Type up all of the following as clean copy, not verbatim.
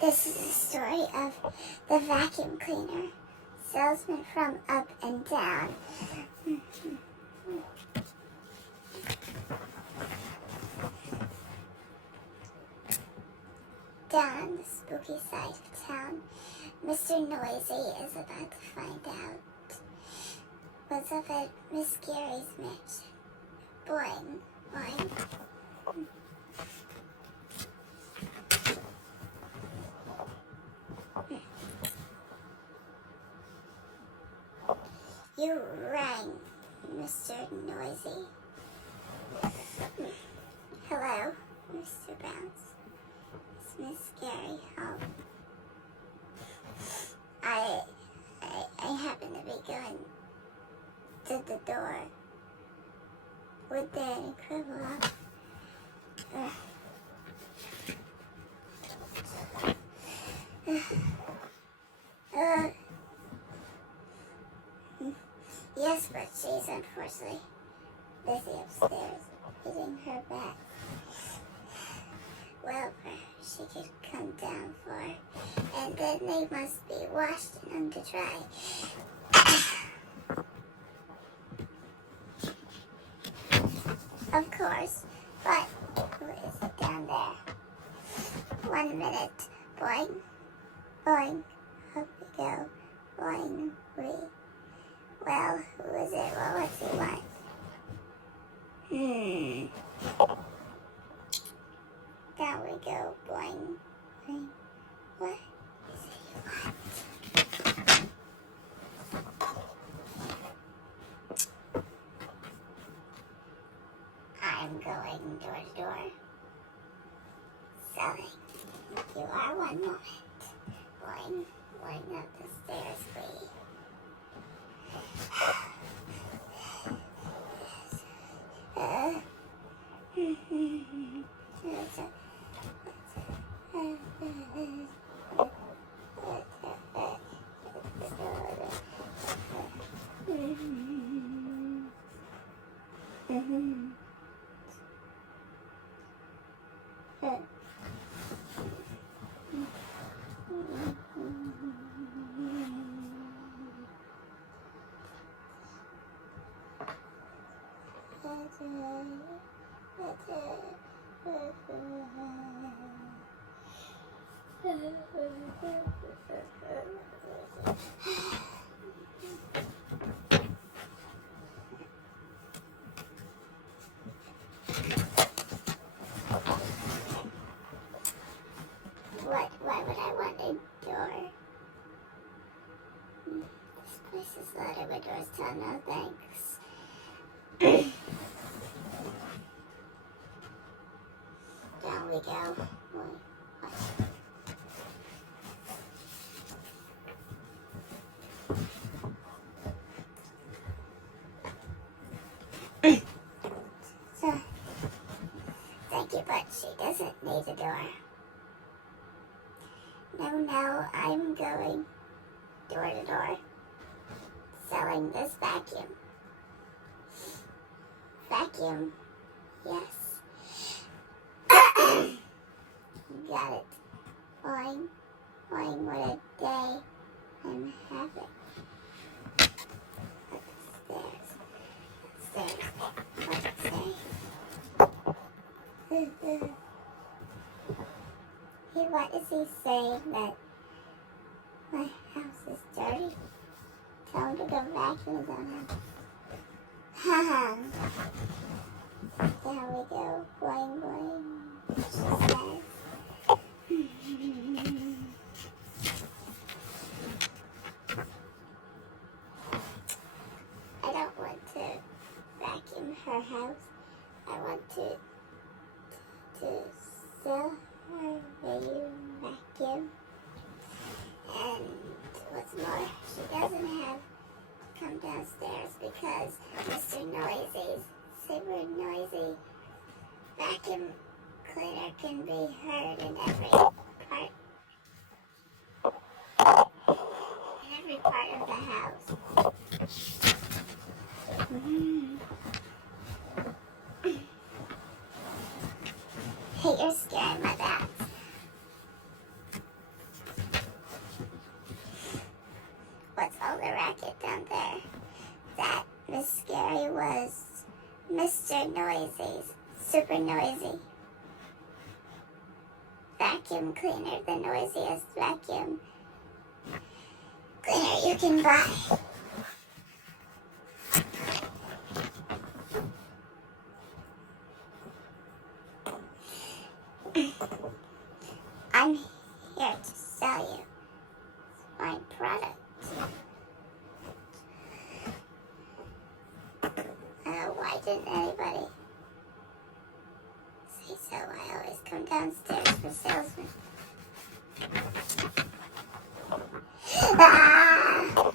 This is the story of the vacuum cleaner, salesman from up and down. Down on the spooky side of town, Mr. Noisy is about to find out what's up at Miss Gary's mansion. Boing, boing. You rang, Mr. Noisy. Hello, Mr. Bounce. Is Miss Gary home? I happen to be going to the door. Would there any cribble up? Yes, but she's unfortunately busy upstairs getting her back. Well, she could come down for her, and then they must be washed and hung to dry. Of course, but who is it down there? 1 minute. Boing, boing, up we go. Boing, well, who is it? Well, what's he want? Down we go. Boing, boing. What is it you want? I'm going door to door. Selling. You are 1 moment. Boing, boing up the stairs, please. Why would I want a door? This place is loaded with doors. Tell no thanks. Down we go. So, thank you, but she doesn't need a door. No, I'm going door to door, selling this vacuum. Vacuum, yes. Got it. Boing, boing, what a day I'm having. Upstairs. What's it say? What is he saying? That my house is dirty? Tell him to go vacuum his own house. Haha. There we go. Boing, boing. She says. I don't want to vacuum her house. I want to sell her vacuum. And what's more, she doesn't have to come downstairs because Mr. Noisy's super noisy vacuum cleaner can be heard in every part of the house. Hey, you're scaring my bats. get down there that Miss Scary was Mr. Noisy, super noisy. Vacuum cleaner, the noisiest vacuum cleaner you can buy. I'm here to sell you my product. Why didn't anybody say so? I always come downstairs for salesman. Ah!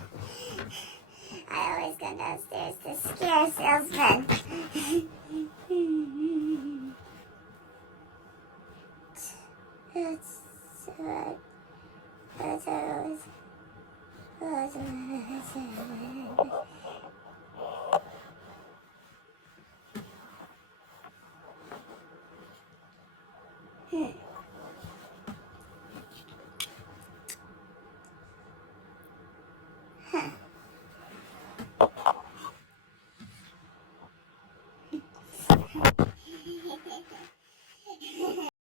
I always come downstairs to scare salesmen. It's so bad.